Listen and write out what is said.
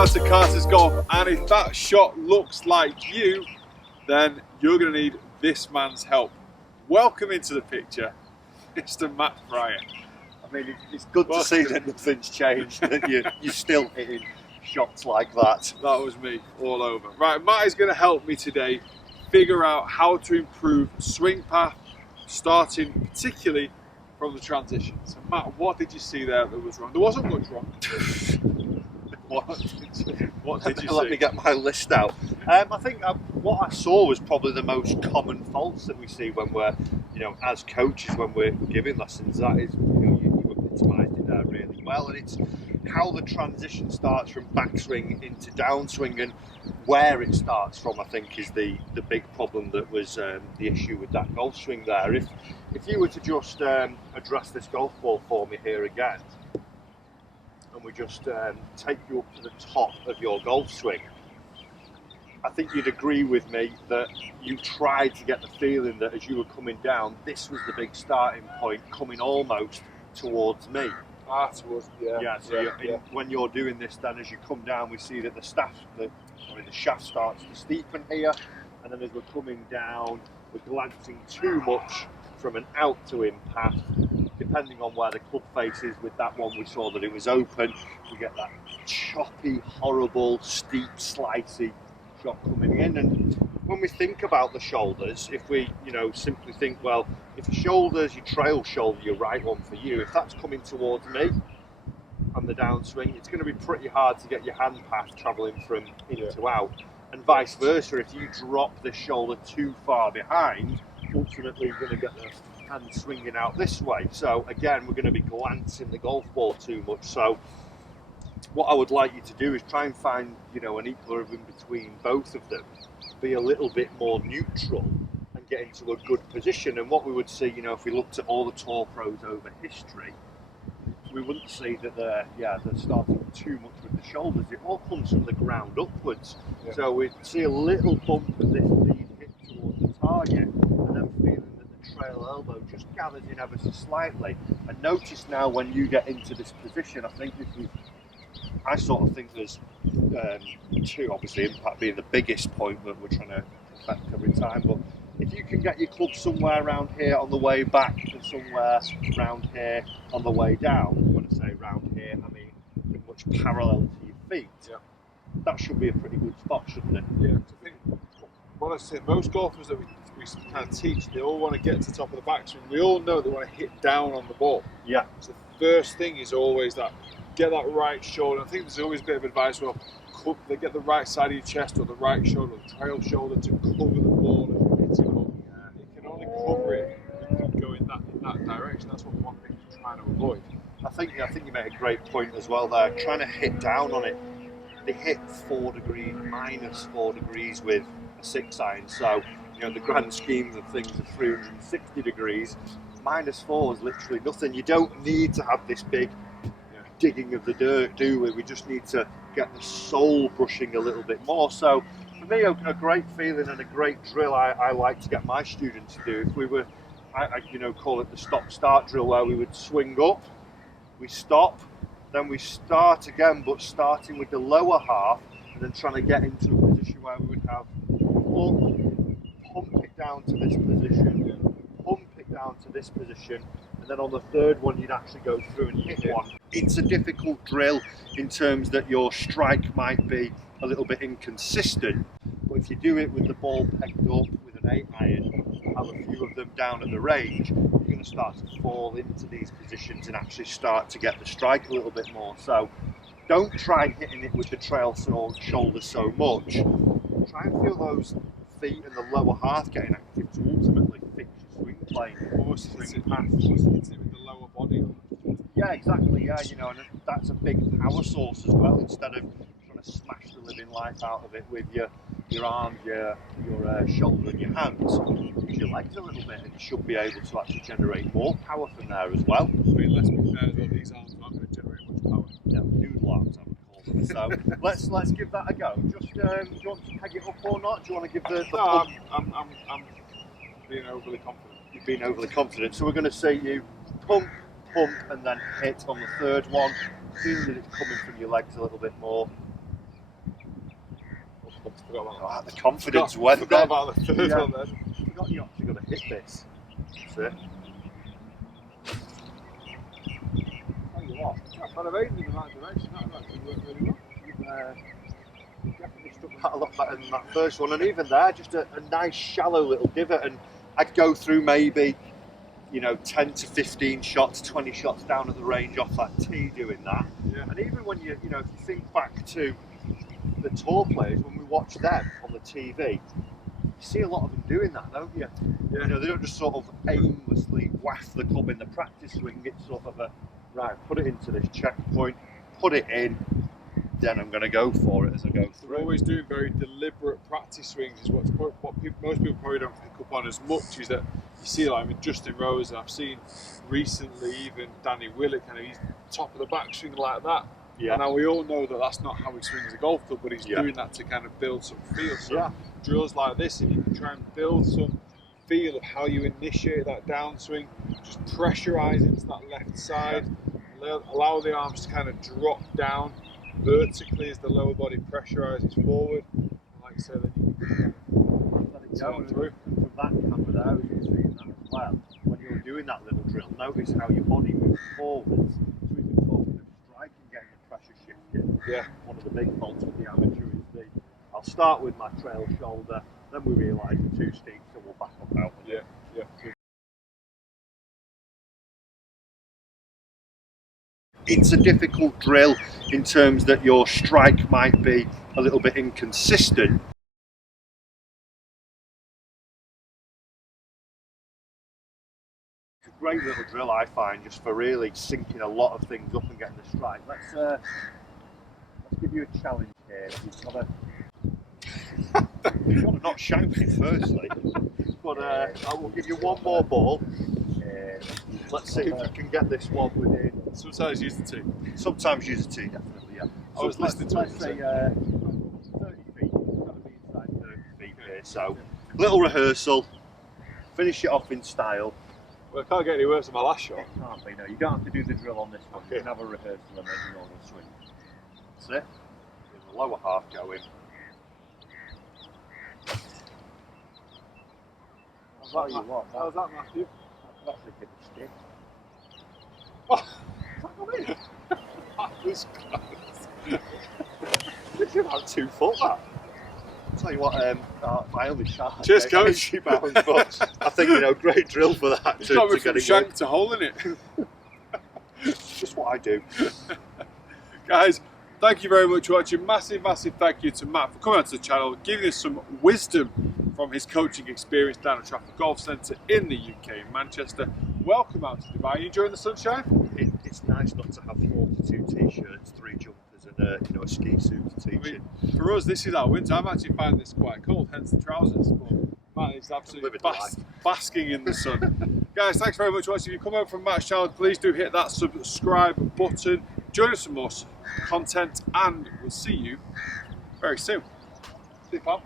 down to Carter's Golf, and if that shot looks like you, then you're going to need this man's help. Welcome into the picture, Mr. Matt FRYER. I mean, it's good to see that nothing's changed, that you're still hitting shots like that. That was me all over. Right, Matt is going to help me today figure out how to improve swing path, starting particularly from the transition. So Matt, what did you see there that was wrong? There wasn't much wrong. What did you see? Let me get my list out. I think what I saw was probably the most common faults that we see when we're, as coaches, when we're giving lessons. That is, you epitomised it there really well, and it's how the transition starts from backswing into downswing, and where it starts from, I think, is the big problem that was the issue with that golf swing there. If you were to just address this golf ball for me here again, and we just take you up to the top of your golf swing, I think you'd agree with me that you tried to get the feeling that as you were coming down, this was the big starting point, coming almost towards me. When you're doing this, then as you come down, we see that the shaft starts to steepen here, and then as we're coming down, we're glancing too much from an out to in path. Depending on where the club face is, with that one we saw that it was open, we get that choppy, horrible, steep, slicey shot coming in. And when we think about the shoulders, if we simply think, well, if your shoulders, your trail shoulder, your right one for you, if that's coming towards me and the downswing, it's going to be pretty hard to get your hand path travelling from in to out, and vice versa. If you drop the shoulder too far behind, ultimately you're going to get the hand swinging out this way. So again, we're going to be glancing the golf ball too much. So what I would like you to do is try and find an equilibrium between both of them, be a little bit more neutral and get into a good position. And what we would see, if we looked at all the tour pros over history, we wouldn't see that they're starting too much with the shoulders. It all comes from the ground upwards. Yeah. So we'd see a little bump of this lead hit towards the target, and then feeling trail elbow just gathers in ever so slightly. And notice now when you get into this position, I sort of think there's two, obviously impact being the biggest point that we're trying to affect every time, but if you can get your club somewhere around here on the way back and somewhere around here on the way down, when I say around here, I mean pretty much parallel to your feet, that should be a pretty good spot, shouldn't it? Yeah, I think what I say, most golfers that we kind of teach, they all want to get to the top of the backswing. We all know they want to hit down on the ball. Yeah. So the first thing is always that, get that right shoulder. I think there's always a bit of advice, well, they get the right side of your chest or the right shoulder or the trail shoulder to cover the ball as you hit it up. You can only cover it if you go in that direction. That's what one thing you're trying to avoid. I think you made a great point as well there, trying to hit down on it. They hit 4 degrees, minus 4 degrees with a 6-iron, so the grand scheme of things of 360 degrees, minus 4 is literally nothing. You don't need to have this big digging of the dirt, do we? We just need to get the sole brushing a little bit more. So for me, a great feeling and a great drill I like to get my students to do, if we were, I call it the stop-start drill, where we would swing up, we stop, then we start again, but starting with the lower half, and then trying to get into a position where we would have pump it down to this position, pump it down to this position, and then on the third one you'd actually go through and hit one. It's a difficult drill in terms that your strike might be a little bit inconsistent, but if you do it with the ball pegged up with an 8-iron, have a few of them down at the range, you're going to start to fall into these positions and actually start to get the strike a little bit more. So don't try hitting it with the trail shoulder so much. Try and feel those feet and the lower half getting active to ultimately fix your swing plane. Almost swing path, almost hit it with the lower body. Yeah, exactly, and that's a big power source as well, instead of trying to smash the living life out of it with your arms, your shoulder and your hands. Use your legs a little bit and you should be able to actually generate more power from there as well. I mean, let's be fair as well, these arms aren't going to generate much power. Yeah, noodle arms I would call them. So let's give that a go. Just do you want to peg it up or not? Do you want to give the No, I'm being overly confident. You've been overly confident. So we're going to say you pump, and then hit on the third one. Feeling that it's coming from your legs a little bit more. Forgot about Oh, the confidence that. went Forgot then. about the third one then. Forgot you actually got to hit this. That's it. Tell you what, I've kind of aimed in the right direction. That actually worked really well. you've definitely stuck that a lot better than that first one, and even there, just a nice shallow little divot, and I'd go through maybe, you know, 10 to 15 shots, 20 shots down at the range off that tee doing that. Yeah. And even when you know, if you think back to the tour players, when we watch them on the TV, you see a lot of them doing that, don't you? Yeah. You know, they don't just sort of aimlessly waft the club in the practice swing. It's sort of a, right, put it into this checkpoint, put it in, then I'm going to go for it as I go through. They're always doing very deliberate practice swings, is what most people probably don't pick up on as much, is that you see, like, I mean, Justin Rose, and I've seen recently even Danny Willett, kind of, he's top of the backswing like that. Yeah. And now we all know that that's not how he swings a golf club, but he's doing that to kind of build some feel. So drills like this, if you can try and build some feel of how you initiate that downswing, just pressurize into that left side, allow the arms to kind of drop down vertically as the lower body pressurizes forward. And like I said, then you can let it go through. From that camera there, we can see that as well. When you're doing that little drill, notice how your body moves forwards. So we've been talking of strike and getting the pressure shifted. Yeah. One of the big faults with the amateur is I'll start with my trail shoulder, then we realise we're too steep, so we'll back up out. Yeah. It's a difficult drill in terms that your strike might be a little bit inconsistent. It's a great little drill, I find, just for really syncing a lot of things up and getting the strike. Let's give you a challenge here. You've got to not shank it firstly, but I will give you one more ball. Let's see if you can get this one within. Sometimes use the tee. Sometimes use a tee, definitely, yeah. I was listening to let's it. say 30 feet. It's got to be inside 30 feet here. So, little rehearsal. Finish it off in style. Well, I can't get any worse than my last shot. Can't be, no. You don't have to do the drill on this one. You can have a rehearsal and then your normal swing. That's it. Get the lower half going. How's that, Matthew? That's actually hit the stick. Oh, that was close. Literally about 2 foot, that. I'll tell you what, my only shot. Cheers, coach. Pounds, but I think, you know, great drill for that. It's got me from shank to hole in it. Just what I do. Guys, thank you very much for watching. Massive thank you to Matt for coming onto the channel, giving us some wisdom from his coaching experience down at Trafford Golf Centre in the UK, in Manchester. Welcome out to Dubai. Are you enjoying the sunshine? It's nice not to have 42 t-shirts, 3 jumpers and a ski suit to teach it. For us, this is our winter. I'm actually finding this quite cold, hence the trousers. But Matt is absolutely basking in the sun. Guys, thanks very much for watching. If you come over from Matt's channel, please do hit that subscribe button. Join us for more content, and we'll see you very soon. See you, pal.